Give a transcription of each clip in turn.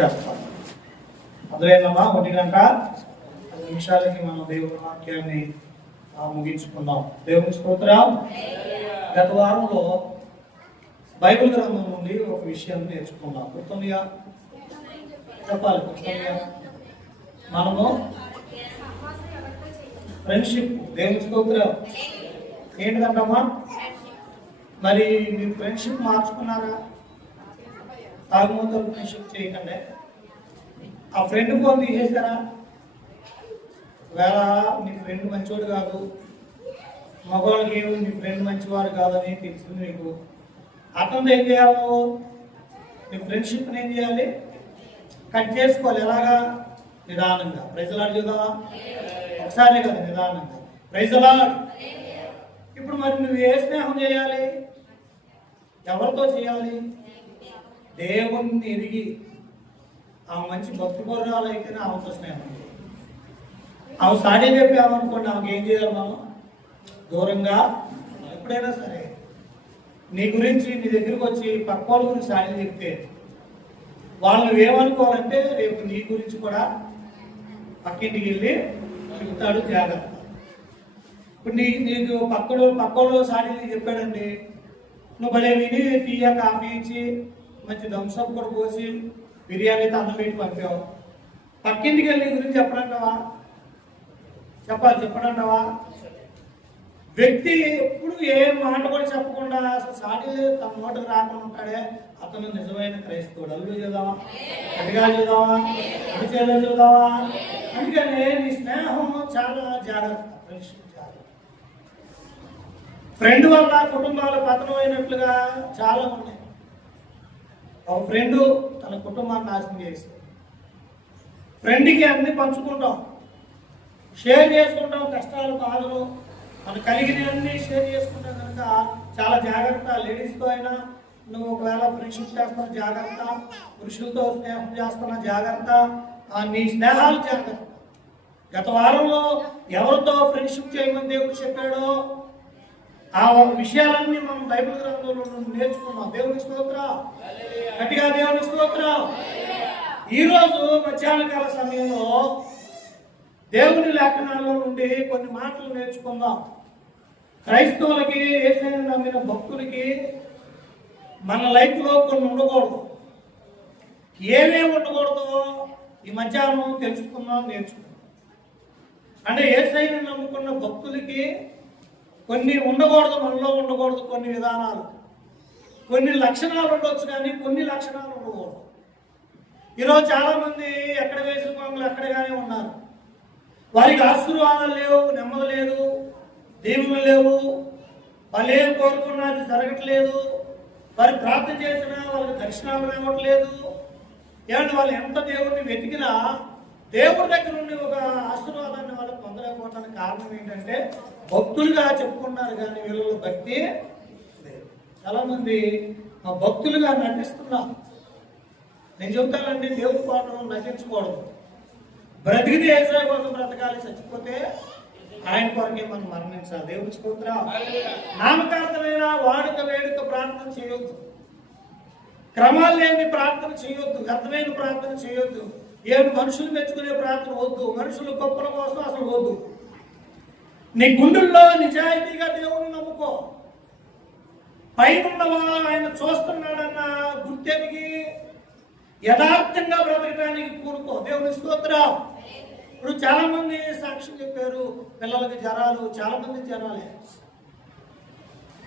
చేస్తాం. అదేనమ్మా 1 గంట 5 నిమిషాలకి మనం దేవుని వాక్యాన్ని ముగించుకుందాం. దేవుని స్తోత్రం. గత వారంలో బైబిల్ గ్రంథం నుండి ఒక విషయాన్ని నేర్చుకున్నాం. గుర్తుందిగా? చెప్పాలి. గుర్తుందిగా? మనము ఫ్రెండ్షిప్. దేవుని స్తోత్రం. ఏంటిదంటమ్మా? మరి మీరు ఫ్రెండ్షిప్ మార్చుకున్నారా? తాగుమూతలు ఫ్రెండ్షిప్ చేయకండి. ఆ ఫ్రెండ్ ఫోన్ తీసేస్తారా? వేళ నీ ఫ్రెండ్ మంచివాడు కాదు, మగవాళ్ళకి ఏమి నీ ఫ్రెండ్ మంచివాడు కాదని తెలిసింది నీకు. అతను ఏం చేయాలి? నువ్వు నీ ఫ్రెండ్షిప్ని ఏం చేయాలి? కట్ చేసుకోవాలి. ఎలాగా? నిదానంగా. ప్రైజలాడ్ చూద్దామా? ఒకసారి కదా, నిదానంగా. ప్రైజలాడ్. ఇప్పుడు మరి నువ్వు ఏ స్నేహం చేయాలి? ఎవరితో చేయాలి? దేవుణ్ణి ఎరిగి ఆ మంచి భక్తి పూర్వాలు అయితేనే ఆమెతో స్నేహం. ఆమె సాడే చెప్పామనుకోండి, ఆమెకి ఏం చేయాలి? మనం దూరంగా. ఎప్పుడైనా సరే నీ గురించి నీ దగ్గరికి వచ్చి పక్క వాళ్ళ గురించి సాడే చెప్తే వాళ్ళు ఏమనుకోవాలంటే రేపు నీ గురించి కూడా పక్కింటికి వెళ్ళి చెప్తాడు. జాగ్రత్త. ఇప్పుడు నీకు పక్కోళ్ళు సాడీలు చెప్పాడండి, నువ్వు భలే విని టీయా కాఫీ ఇచ్చి మంచి థమ్స్అప్ కూడా పోసి బిర్యానీతో అన్నం పెట్టి పంపావు. పక్కింటికి వెళ్ళి నీ గురించి చెప్పడంటావా? చెప్పడంటావా? వ్యక్తి ఎప్పుడు ఏ మాట కూడా చెప్పకుండా అసలు సాడీలు తన నోటకు రాకుండా ఉంటాడే, అతను నిజమైన క్రైస్తవుడు. అల్లు చూద్దామా? గట్టిగా చూద్దామా? అడిచేలో చూద్దామా? అందుకనే నీ స్నేహం చాలా జాగ్రత్త. ఫ్రెండ్ వల్ల కుటుంబాలు పతనమైనట్లుగా చాలా ఉన్నాయి. ఒక ఫ్రెండ్ తన కుటుంబాన్ని నాశనం చేస్తాడు. ఫ్రెండ్కి అన్ని పంచుకుంటాం, షేర్ చేసుకుంటాం, కష్టాలు బాధలు మనకు కలిగినవన్నీ షేర్ చేసుకుంటాం. కనుక చాలా జాగ్రత్త. లేడీస్తో అయినా నువ్వు ఒకవేళ ఫ్రెండ్షిప్ చేస్తున్నా జాగ్రత్త, పురుషులతో స్నేహం చేస్తున్నా జాగ్రత్త. నీ స్నేహాలు జాగ్రత్త. గత వారంలో ఎవరితో ఫ్రెండ్షిప్ చేయమని దేవుడు చెప్పాడో ఆ విషయాలన్నీ మనం బైబిల్ గ్రంథంలో నేర్చుకున్నాం. దేవుని స్తోత్రం. గట్టిగా దేవుని స్తోత్రం. ఈరోజు మధ్యాహ్నకాల సమయంలో దేవుని లేఖనాల్లో నుండి కొన్ని మాటలు నేర్చుకుందాం. క్రైస్తవులకి, యేసుని నమ్మిన భక్తులకి మన లైఫ్లో కొన్ని ఉండకూడదు. ఏమేమి ఉండకూడదో ఈ మధ్యాహ్నం తెలుసుకుందాం, నేర్చుకుందాం. అంటే యేసుని నమ్ముకున్న భక్తులకి కొన్ని ఉండకూడదు, మనలో ఉండకూడదు. కొన్ని విధానాలు, కొన్ని లక్షణాలు ఉండొచ్చు, కానీ కొన్ని లక్షణాలు ఉండకూడదు. ఈరోజు చాలామంది ఎక్కడ వేసిన కొంగలు ఎక్కడగానే ఉన్నారు. వారికి ఆశీర్వాదాలు లేవు, నెమ్మది లేదు, దేవుళ్ళు లేవు, వాళ్ళు ఏం కోరుకున్నది జరగట్లేదు. వారు ప్రార్థన చేసినా వాళ్ళకి దర్శనాలు ఇవ్వట్లేదు. ఏమంటే వాళ్ళు ఎంత దేవుడిని వెతికినా దేవుడి దగ్గర నుండి ఒక ఆశీర్వాదాన్ని వాళ్ళు పొందలేకపోవడానికి కారణం ఏంటంటే భక్తులుగా చెప్పుకున్నారు కానీ వీళ్ళలో భక్తి లేదు. చాలామంది భక్తులుగా నటిస్తున్నారు. నేను చెబుతానండి, దేవుడి కోసం నటించకూడదు. బ్రతికితే యేసయ్య కోసం బ్రతకాలి, చచ్చిపోతే ఆయన కొరకే మనం మరణించాలి. దేవుడి స్తోత్రం. నామకార్థమైన వాడుక వేడుక ప్రార్థన చేయొద్దు, క్రమాలు లేని ప్రార్థన చేయొద్దు, వ్యర్థమైన ప్రార్థన చేయొద్దు. ఏమి మనుషులు మెచ్చుకునే ప్రార్థన వద్దు, మనుషులు గొప్పల కోసం అసలు వద్దు. నీ గుండెల్లో నిజాయితీగా దేవుని నమ్ముకో. పైనున్నవా ఆయన చూస్తున్నాడన్న గుర్తెరిగి యథార్థంగా బ్రతకడానికి కూరుకో. దేవుని స్తోత్రం. ఇప్పుడు చాలా మంది సాక్ష్యం చెప్పారు, పిల్లలకి జ్వరాలు, చాలా మంది జ్వరాలే.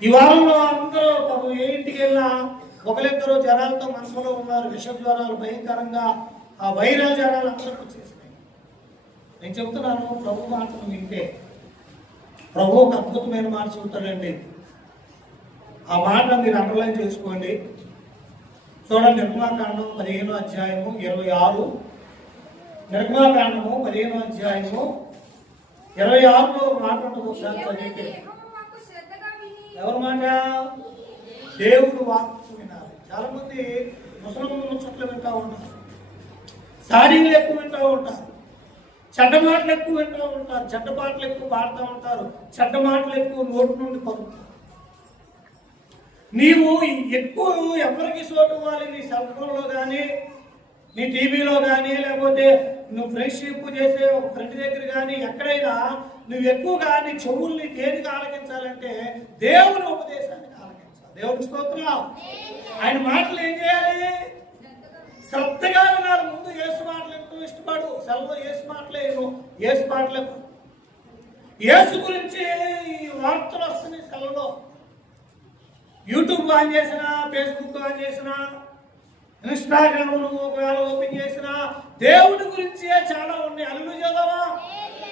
ఈ వారంలో అందరూ ఏ ఇంటికి వెళ్ళినా ఒకరిద్దరు జ్వరాలతో మనసులో ఉన్నారు. విష జ్వరాలు భయంకరంగా, ఆ వైరల్ జ్వరాలు అందరూ వచ్చేస్తాయి. నేను చెప్తున్నాను, ప్రభు మాటను వింటే ప్రభు ఒక అద్భుతమైన మాట చెబుతాడండి. ఆ మాట మీరు అండర్లైన్ చేసుకోండి. చూడండి, నిర్గమాకాండం 15వ అధ్యాయము 26. నిర్గమాకాండము 15వ అధ్యాయము 26లో మాట ఉంటుంది. ఒకసారి చదివితే ఎవరి మాట? దేవుడు వాక్కు వినాలి. చాలా మంది ముసలి ముచ్చట్లు వింటూ ఉంటారు, సాడీలు ఎక్కువ వింటూ ఉంటారు, చెడ్డ మాటలు ఎక్కువ వింటూ ఉంటారు, చెడ్డ పాటలు ఎక్కువ పాడుతూ ఉంటారు, చెడ్డ మాటలు ఎక్కువ నోటి నుండి పలుకుతారు. నీవు ఎక్కువ ఎవరికి చోటు ఇవ్వాలి? నీ సెల్ ఫోన్లో కానీ, నీ టీవీలో కానీ లేకపోతే నువ్వు ఫ్రెండ్షిప్ చేసే ఒక ఫ్రెండ్ దగ్గర కానీ ఎక్కడైనా నువ్వు ఎక్కువగా నీ చెవుల్ని దేనికి ఆలకించాలంటే దేవుని ఉపదేశానికి ఆలకించాలి. దేవుని స్తోత్రం. ఆయన మాటలు ఏం చేయాలి? శ్రద్ధగా వినాలి. ముందు యేసు మాటలు ఎంతో ఇష్టపడు. సెలవులో యేసు మాటలే యేసు మాటలే. యేసు గురించి ఈ వార్తలు వస్తున్నాయి సెలవులో. యూట్యూబ్ ఆన్ చేసినా, ఫేస్బుక్ ఆన్ చేసినా, ఇన్స్టాగ్రామ్ ఒకవేళ ఓపెన్ చేసిన దేవుడి గురించే చాలా ఉన్నాయి. అల్లు చదవా,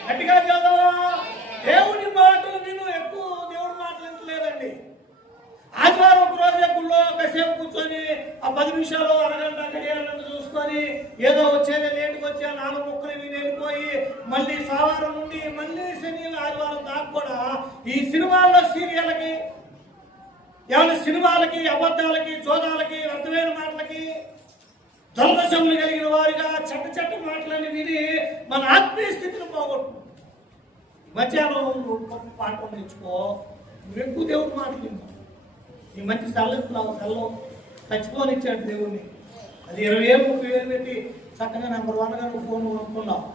గట్టిగా చదవా. దేవుడి మాటలు విను. ఎక్కువ దేవుడి మాటలు వింటలేదండి. ఆదివారం ఒక రోజే గుళ్ళో కాసేపు కూర్చొని ఆ 10 నిమిషాలు అరగంట గడియాలను చూసుకొని ఏదో వచ్చేది లేటుకు వచ్చే 4 ముక్కలు విని వెళ్ళిపోయి మళ్ళీ సోమవారం నుండి మళ్ళీ శని ఆదివారం దాకా కూడా ఈ సినిమాల్లో సీరియళ్ళకి ఏమైనా సినిమాలకి, అబద్ధాలకి, జోదాలకి, వ్యర్థమైన మాటలకి దురదశములు కలిగిన వారిగా చెట్ట మాటలని విని మన ఆత్మీయ స్థితిని పోగొట్టు. మధ్యాహ్నం పాఠం నేర్చుకో. నువ్వు ఎక్కువ దేవుడి మాటలు విన్నావు. ఈ మంచి సెల్లో చచ్చిపోనిచ్చాడు దేవుడిని. అది 20,000-30,000 పెట్టి చక్కగా నెంబర్ 1గా నువ్వు ఫోన్ కొనుక్కున్నావు.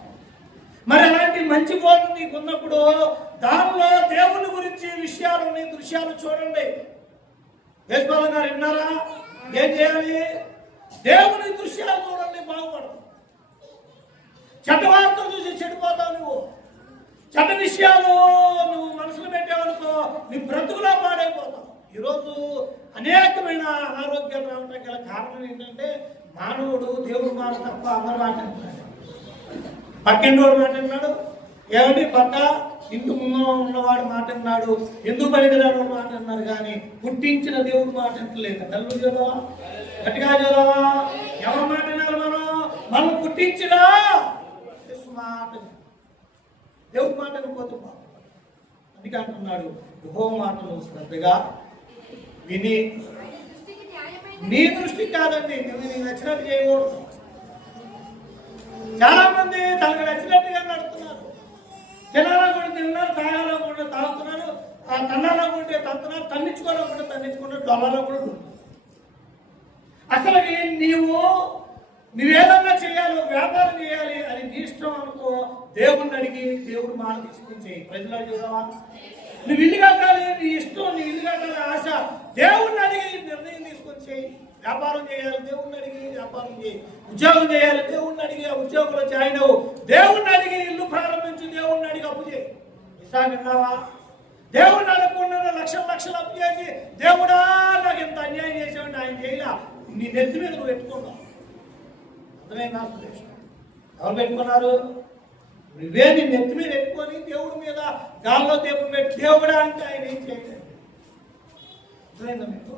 మరి అలాంటి మంచి ఫోన్ నీకు ఉన్నప్పుడు దానిలో దేవుని గురించి విషయాలు ఉన్నాయి, దృశ్యాలు చూడండి. దేశపాలం గారు విన్నారా? ఏం చేయాలి? దేవుని దృశ్యాలు చూడండి, బాగుపడతావు. చెడ్డ వార్తలు చూసి చెడిపోతావు. నువ్వు చెడ్డ విషయాలు నువ్వు మనసులో పెట్టావనుకో నీ బ్రతుకులా పాడైపోతావు. ఈరోజు అనేకమైన అనారోగ్యాలు రావడానికి గల కారణం ఏంటంటే మానవుడు దేవుడు మాట తప్ప అమర మాట అంటున్నాడు, పక్కింటోడు మాట అన్నాడు. ఏమండి పక్క ఇంటి ముందు ఉన్నవాడు మాట అన్నాడు, ఎందుకు పనికిరాడు మాట అన్నారు, కానీ పుట్టించిన దేవుడు మాట అంటలేదు. తల్లు చదవా, గట్టిగా చదవా. ఎవరి మాట వినాలి? మనం పుట్టించిన మాట, దేవుడి మాట పోతు. అందుకే అంటున్నాడు, యెహోవా మాటలు శ్రద్ధగా విని. నీ దృష్టికి కాదండి, నువ్వు నీకు నచ్చినట్టు చేయకూడదు. చాలా మంది తనకు నచ్చినట్టుగా నడుతున్నారు. తినాలనుకుంటే తిన్నారు, తాగాలనుకుంటే తాగుతున్నారు, తన్నాలనుకుంటే తంతున్నారు, తన్నించుకోవాలనుకుంటే తన్నించుకుంటే డొల్లాలనుకుంటే. అసలు నువ్వేదన్నా చేయాలి, వ్యాపారం చేయాలి అని నీ ఇష్టం అనుకో. దేవుణ్ణి అడిగి దేవుడు మాట తీసుకుని చేయి. ప్రజలు చూడవా, నువ్వు ఇల్లు కట్టాలి, నీ ఇష్టం, నీ ఇల్లు కట్టాలి ఆశ, దేవుణ్ణి అడిగి నిర్ణయం తీసుకొని చేయి. వ్యాపారం చేయాలి, దేవుణ్ణి అడిగి వ్యాపారం చేయి. ఉద్యోగం చేయాలి, దేవుణ్ణి అడిగి ఉద్యోగంలో జాయిన్ అవ్వు. దేవుణ్ణి అడిగి ఇల్లు ప్రారంభించి దేవుణ్ణి అడిగి అప్పు చేయి. విన్నావా? దేవుణ్ణి అడగకుండా లక్షలు అప్పు చేసి దేవుడా నాకు ఎంత అన్యాయం చేసావంటే ఆయన చేయలే. నీ నెత్తి మీద నువ్వు పెట్టుకున్నావు. అర్థమైందా? ఎవరు పెట్టుకున్నారు? నువ్వే నీ నెత్తి మీద పెట్టుకొని దేవుడి మీద గాల్లో దీపం పెట్టి దేవుడా అంటే ఆయన ఏం చేయలేదు. అర్థమైందా మీకు?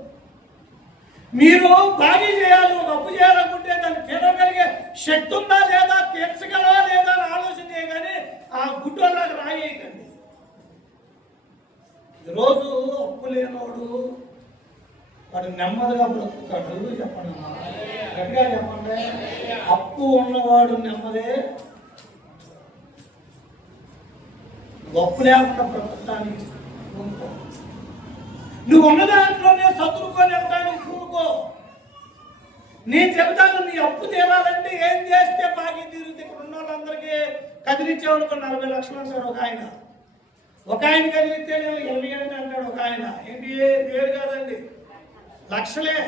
మీరు బాగా చేయాలి, ఒక అప్పు చేయాలనుకుంటే దాన్ని తీర్చగలిగే శక్తి ఉందా లేదా, తీర్చగలవా లేదా అని ఆలోచన చేయగానే ఆ గుడ్డోళ్ళకి రాయేయకండి. ఈరోజు అప్పు లేనోడు వాడు నెమ్మదిగా బ్రతుకుతాడు. చెప్పండి, గట్టిగా చెప్పండి. అప్పు ఉన్నవాడు నెమ్మదే, గొప్ప లేకుండా బ్రతకటానికి నువ్వు ఉన్న దాంట్లోనే సతురుకొని వెళ్ళడానికి కూడుకో. నేను చెబుతాను, నీ అప్పు తీరాలంటే ఏం చేస్తే బాగా తీరుతుంది. ఇక్కడ ఉన్న వాళ్ళందరికీ కదిలించేవాళ్ళకు 40 లక్షలు అంటాడు ఒక ఆయన కదిలిస్తే 80 అంటాడు ఒక ఆయన. ఏంటి వేరు కాదండి, లక్షలే.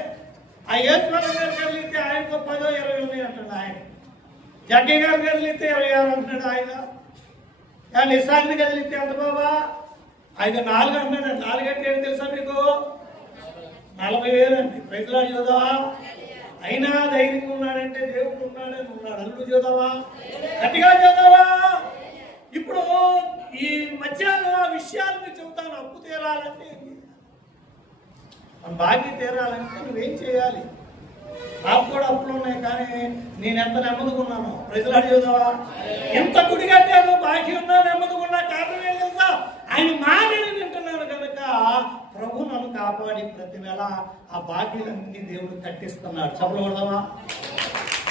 ఆ ఏసుప్రభు గారు కదిలిస్తే ఆయనకు 10-20 ఉన్నాయి అంటాడు ఆయన. జగ్గే గారు కదిలిస్తే 26 అంటున్నాడు ఆయన. కానీ ఇసాగిని కదిలిస్తే ఎంత బాబా? 4 అంటున్నాడు. 4 అంటే ఏంటి తెలుసా మీకు? 40,000 అండి. ప్రజలు చూద్దావా? అయినా ధైర్యంగా ఉన్నాడంటే దేవుడు ఉన్నాడని ఉన్నాడు. అల్లు చూద్దావా, గట్టిగా చూద్దావా. ఇప్పుడు ఈ మధ్యాహ్నం ఆ విషయాలు మీరు చెబుతాను. అప్పు తీరాలంటే మన బాకీ తీరాలంటే నువ్వేం చేయాలి? నాకు కూడా అప్పులు ఉన్నాయి, కానీ నేను ఎంత నెమ్మదిగా ఉన్నాను. ప్రజలు చూద్దావా? ఎంత గుడి కట్టాను, బాకీ ఉన్నా, నెమ్మదిగా ఉన్నా. కారణం ఏం తెలుసా? ఆయన మాటని వింటున్నాను కనుక ప్రభు నన్ను కాపాడి ప్రతి నెల ఆ బాకీలన్నీ దేవుడు కట్టిస్తున్నాడు. చెప్పలు కొడదామా?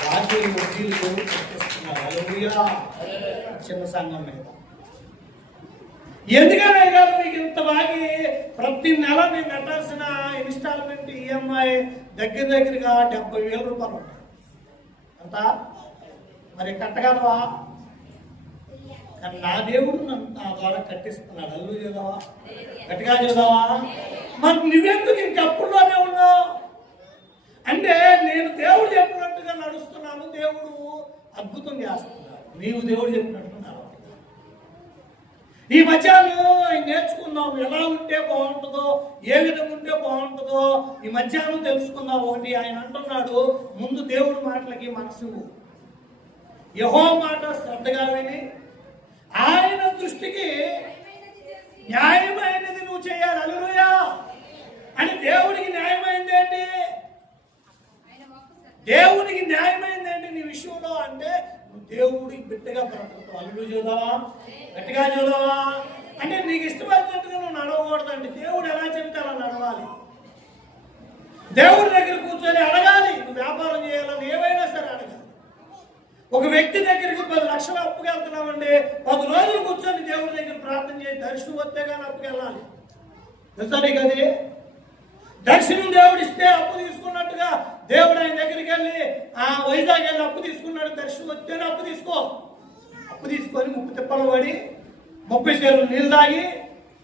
బాకీలు వడ్డీలు దేవుడు కట్టిస్తున్నాడు. హల్లెలూయా. చిన్న సంఘం మీద ఎందుకనే కాదు మీకు ఇంత బాకీ? ప్రతి నెల నేను కట్టాల్సిన ఇన్స్టాల్మెంట్ ఈఎంఐ దగ్గరగా 70,000 రూపాయలు ఉంటాయి. అంతా మరి కట్టగలవా? కానీ నా దేవుడు నన్ను నా ద్వారా కట్టిస్తున్నాడు. అల్లు చూద్దావా? గట్టిగా చూద్దావా? మరి నువ్వెందుకు ఇంకప్పుడులోనే ఉన్నావు అంటే, నేను దేవుడు చెప్పినట్టుగా నడుస్తున్నాను, దేవుడు అద్భుతం చేస్తున్నాడు. నీవు దేవుడు చెప్పినట్టుగా నడవాలి. ఈ మధ్యాహ్నం నేర్చుకుందాం, ఎలా ఉంటే బాగుంటుందో, ఏ విధంగా ఉంటే బాగుంటుందో ఈ మధ్యాహ్నం తెలుసుకుందాం. ఒకటి ఆయన అంటున్నాడు, ముందు దేవుడి మాటలకి మనసు, యెహోవా మాట శ్రద్ధగా విని ఆయన దృష్టికి న్యాయమైనది నువ్వు చేయాలి. హల్లెలూయా. అని దేవుడికి న్యాయమైంది ఏంటి? దేవుడికి న్యాయమైంది ఏంటి నీ విషయంలో అంటే, నువ్వు దేవుడికి బిడ్డగా బ్రతుకుతావు. హల్లెలూయా చూద్దావా? గట్టిగా చూద్దావా? అంటే నీకు ఇష్టమైనట్టుగా నువ్వు నడవకూడదండి. దేవుడు ఎలా చెబితే అలా నడవాలి. దేవుడి దగ్గర కూర్చొని అడగాలి. నువ్వు వ్యాపారం చేయాలని ఏమైనా సరే అడగాలి. ఒక వ్యక్తి దగ్గరికి 10 లక్షలు అప్పుకి వెళ్తున్నామండి, 10 రోజులు కూర్చొని దేవుడి దగ్గర ప్రార్థన చేసి దర్శనం వస్తే కానీ అప్పుకి వెళ్ళాలి. తెలుసా నీకు అది? దర్శనం దేవుడు ఇస్తే అప్పు తీసుకున్నట్టుగా దేవుడు ఆయన దగ్గరికి వెళ్ళి వైజాగ్ వెళ్ళి అప్పు తీసుకున్నాడు, దర్శనం వస్తేనే అప్పు తీసుకో. అప్పు తీసుకొని 30 తిప్పలు పడి 30 సేర్లు నీళ్ళు తాగి,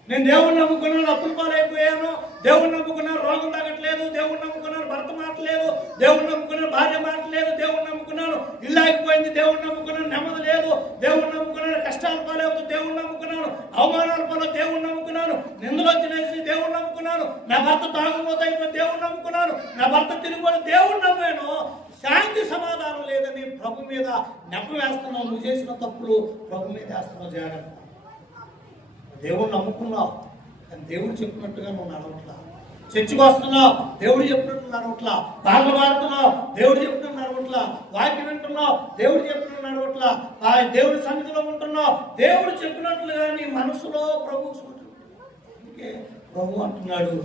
నేను దేవుడిని నమ్ముకున్నాను, అప్పుల పాలైపోయాను, దేవుడిని నమ్ముకున్నాను, రోగం తగ్గట్లేదు, దేవుడిని నమ్ముకున్నాను, భర్త మాటలేదు, దేవుడిని నమ్ముకున్నాను, భార్య మాటలేదు, దేవుడిని నమ్ముకున్నాను, ఇల్లు ఆగిపోయింది, దేవుడిని నమ్ముకున్నాను, నెమ్మది లేదు, దేవుడిని నమ్ముకున్నాను, కష్టాలు పాలవుతుంది, దేవుడిని నమ్ముకున్నాను, అవమానాలు పాలు, దేవుడిని నమ్ముకున్నాను, నిందలు వచ్చినేసి దేవుడిని నమ్ముకున్నాను, నా భర్త తాగుబోతైన దేవుడిని నమ్ముకున్నాను, నా భర్త తిరుగుబడి దేవుడిని నమ్మాను, శాంతి సమాధానం లేదని ప్రభు మీద నెప్ప వేస్తున్నావు. నువ్వు చేసిన తప్పులు ప్రభు మీద వేస్తున్నావు. జాగ్రత్త. దేవుడు నమ్ముకున్నావు కానీ దేవుడు చెప్పినట్టుగా నువ్వు నడవట్లా. చర్చికి వస్తున్నావు, దేవుడు చెప్పినట్టు నడవట్లా. పాటలు పాడుతున్నావు, దేవుడు చెప్పినట్టు నడవట్లా. వాక్యం వింటున్నావు, దేవుడు చెప్పినట్టు నడవట్లా. దేవుడి సన్నిధిలో ఉంటున్నావు, దేవుడు చెప్పినట్లుగా నీ మనసులో ప్రభు అందుకే ప్రభు అంటున్నాడు,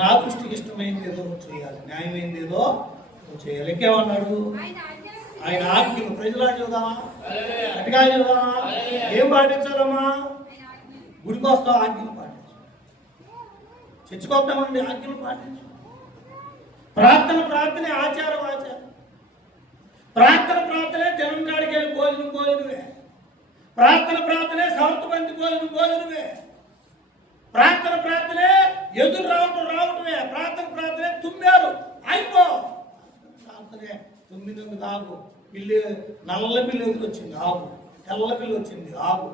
నా దృష్టికి ఇష్టమైంది ఏదో నువ్వు చేయాలి, న్యాయమైంది ఏదో నువ్వు చేయాలి. ఇంకేమన్నాడు? ఆయన ఆజ్ఞలు. ప్రజలా చూద్దామా? గట్టిగా చూద్దామా? ఏం పాటించాలమ్మా? గుడికి వస్తావు, ఆజ్ఞలు పాటించు. చర్చకొద్దామండి, ఆజ్ఞలు పాటించు. ప్రార్థనే ఆచారం. ప్రార్థనే దినం కాడికి వెళ్ళి భోజనమే. ప్రార్థనే సౌత్ భోజనమే. ప్రార్థనే ఎదురు రావటమే. ప్రార్థనే తుమ్మారు అయిపో. ప్రార్థనే 9 ఆగు. నల్ల పిల్లి ఎదురు వచ్చింది, ఆగు. తెల్ల పిల్లి వచ్చింది, ఆగు.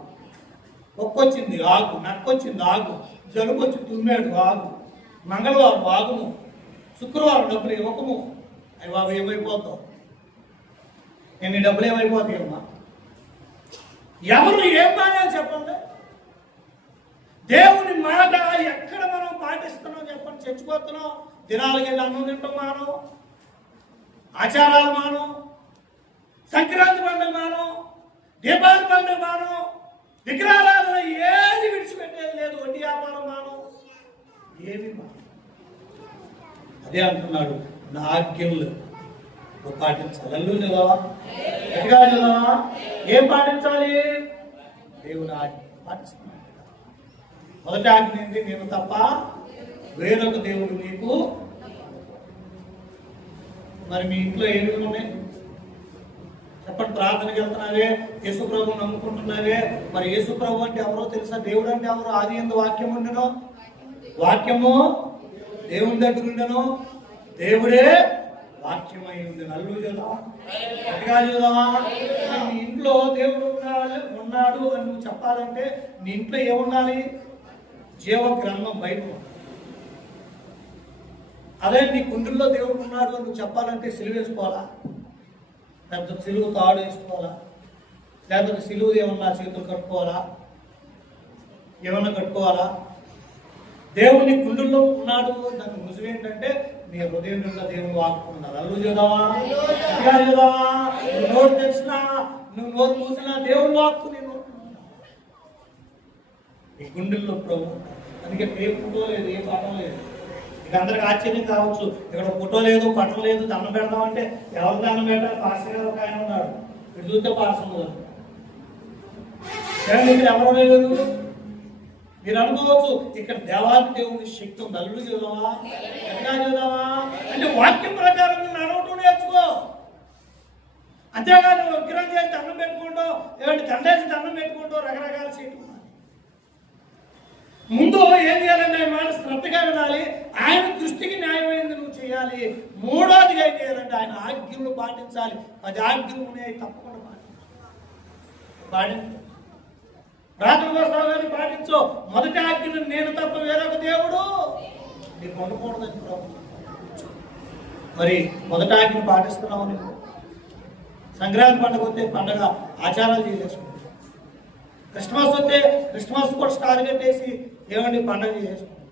ఒక్కొచ్చింది, ఆగు. నక్కొచ్చింది, ఆగు. జలుబు వచ్చి తుమ్మాడు, ఆగు. మంగళవారం ఆగుము, శుక్రవారం డబ్బులు ఇవ్వకము. అవి బాబు ఏమైపోతావు? నేను డబ్బులు ఏమైపోతాయి అమ్మా? ఎవరు ఏం మానేది చెప్పండి? దేవుని మాట ఎక్కడ మనం పాటిస్తున్నాం చెప్పండి? చచ్చిపోతున్నాం, దినాలకి వెళ్ళి అన్నం తింటాం మానం, ఆచారాలు మానం, సంక్రాంతి పండుగ మానం, దీపావళి పండుగ మానం, విగ్రహారాధన ఏది విడిచిపెట్టేది లేదు, వడ్డీ వ్యాపారం మానం, ఏమి మానం. అదే అంటున్నాడు, నా ఆజ్ఞలు నువ్వు పాటించాలి. అల్లు చదవా? గట్టిగా చదవా? ఏం పాటించాలి? దేవుని ఆజ్ఞ పాటిస్తున్నాడు. మొదటి ఆజ్ఞ ఏంటి? నేను తప్ప వేరొక దేవుడు నీకు. మరి మీ ఇంట్లో ఏమి ఉన్నాయి చెప్పండి? ప్రార్థనకి వెళ్తున్నావే, యేసుప్రభు నమ్ముకుంటున్నావే. మరి యేసుప్రభు అంటే ఎవరో తెలుసా? దేవుడు అంటే ఎవరో? ఆది యందు వాక్యం ఉండెను, వాక్యము దేవుని దగ్గర ఉండెను, దేవుడే వాక్యమై ఉంది. నల్లు చూద్దామా? గట్టిగా చూద్దామా? నీ ఇంట్లో దేవుడు ఉన్నాడు అని నువ్వు చెప్పాలంటే నీ ఇంట్లో ఏముండాలి? జీవ గ్రంథం బైబిల్. అదే నీ కుండుల్లో దేవుడు ఉన్నాడు అని నువ్వు చెప్పాలంటే సిలువ వేసుకోవాలా? పెద్ద సిలువ తాడు వేసుకోవాలా? లేకపోతే సిలువ ఏమన్నా చేతులు కట్టుకోవాలా? ఏమన్నా కట్టుకోవాలా? దేవుని కుండుల్లో ఉన్నాడు దానికి రుజువు ఏంటంటే నీ హృదయం నిండా దేవుని వాక్కున్నాడు. అల్లు చూద్దామా? చూద్దామా? నువ్వు నోరు తెచ్చినా, నువ్వు నోరు మూసినా దేవుని వాక్కు నీ నోరు ఈ గుండెల్లో ప్రభు. అందుకే ఏ ఫోటో లేదు, ఏ పటం లేదు. ఇక అందరికి ఆశ్చర్యం కావచ్చు, ఇక్కడ ఫోటో లేదు, పటం లేదు, దండం పెడదామంటే ఎవరు దండం పెట్టాలి? పాస్టర్ గారు ఒక ఆయన ఉన్నాడు, ఇటు చూస్తే పాస్టర్ ఉన్నాడు. ఇక్కడ ఎవరు లేదు. మీరు అనుకోవచ్చు ఇక్కడ దేవాది దేవుని శక్తి ఉంది. అల్లు చూద్దామా? ఎట్లా చూద్దామా? అంటే వాక్యం ప్రకారం నడవటం నేర్చుకో. అంతేగాని విగ్రహం చేసి దండం పెట్టుకుంటూ ఏమిటి దండేసి దండం పెట్టుకుంటూ రకరకాల సీట్లు ఉన్నాయి. ముందు ఏం చేయాలంటే ఆయన మాట శ్రద్ధగా వినాలి, ఆయన దృష్టికి న్యాయమైంది నువ్వు చేయాలి. మూడోదిగా ఏం చేయాలంటే ఆయన ఆజ్ఞలు పాటించాలి. 10 ఆజ్ఞలు ఉన్నాయి, తప్పకుండా పాటించు. ప్రార్థన వస్తావు పాటించు. మొదటి ఆజ్ఞను నేను తప్ప వేరొక దేవుడు నీకు ఉండకూడదని ప్రభుత్వం. మరి మొదటి ఆజ్ఞను పాటిస్తున్నావు నువ్వు. సంక్రాంతి పండుగ వస్తే పండగ ఆచారాలు చేసుకుంటాం. క్రిస్మస్ వస్తే క్రిస్మస్ కూడా స్టార్ కట్టేసి ఏమండి పండుగ చేసుకుంటాం.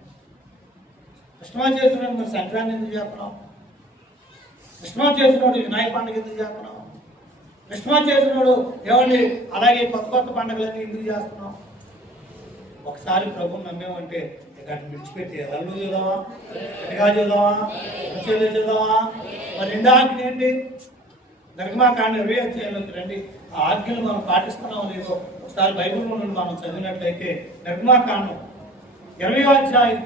క్రిస్మస్ చేస్తున్నాడు మరి సంక్రాంతి ఎందుకు చేస్తున్నాం? క్రిస్మస్ చేసినోడు వినాయక పండుగ ఎందుకు చేస్తున్నాం? క్రిస్మస్ చేసినోడు ఏమండి అలాగే కొత్త కొత్త పండుగలన్నీ ఎందుకు చేస్తున్నాం? ఒకసారి ప్రభుని నమ్మేమంటే ఇక విడిచిపెట్టి ఎల్లు చూద్దామా, ఎటుగా చూద్దామా, చూద్దామా. మరి రెండో ఆజ్ఞ ఏంటి? నిర్గమాకాండ 20 అధ్యాయంలోకి రండి. ఆ ఆజ్ఞలు మనం పాటిస్తున్నాం లేదో ఒకసారి బైబిల్లో నుండి మనం చదివినట్లయితే నిర్గమాకాండం 20వ అధ్యాయం,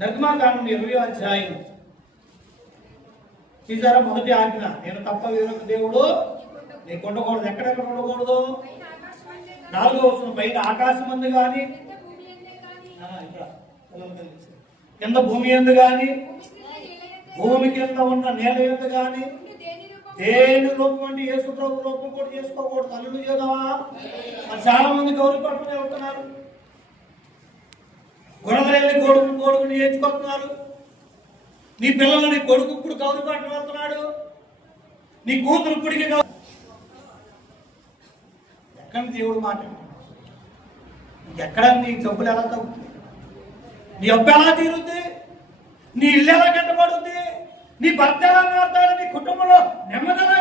నిర్గమాకాండం 20వ అధ్యాయం చూసారా? మొదటి ఆజ్ఞ నేను తప్ప వేరొక దేవుడు నీకు ఉండకూడదు. ఎక్కడెక్కడ ఉండకూడదు? 4వ వచనం బయట ఆకాశం అందు కానీ కింద భూమి ఎందు కానీ భూమి కింద ఉన్న నేల ఎందు కానీ దేని రూపం అంటే యేసు ప్రభు రూపం కూడా చేసుకోకూడదు. అల్లుడు చేద్దామా? మరి చాలా మంది గౌరవ పట్టుకుని వెళ్తున్నారు. గొడవలెళ్ళి కొడుకుని నేర్చుకుంటున్నారు. నీ పిల్లలు నీ కొడుకు ఇప్పుడు గౌరవ పట్టుకుని వెళ్తున్నాడు. నీ కూతురు ఇప్పటికీ ఎక్కడ దేవుడు మాట ఎక్కడ నీ జబ్బులు ఎలా తగ్గుతుంది? నీ అబ్బు ఎలా తీరుద్ది? నీ ఇల్లు ఎలా కట్టబడుద్ది? నీ భర్త ఎలా మారుతాడు? నీ కుటుంబంలో నెమ్మదిగా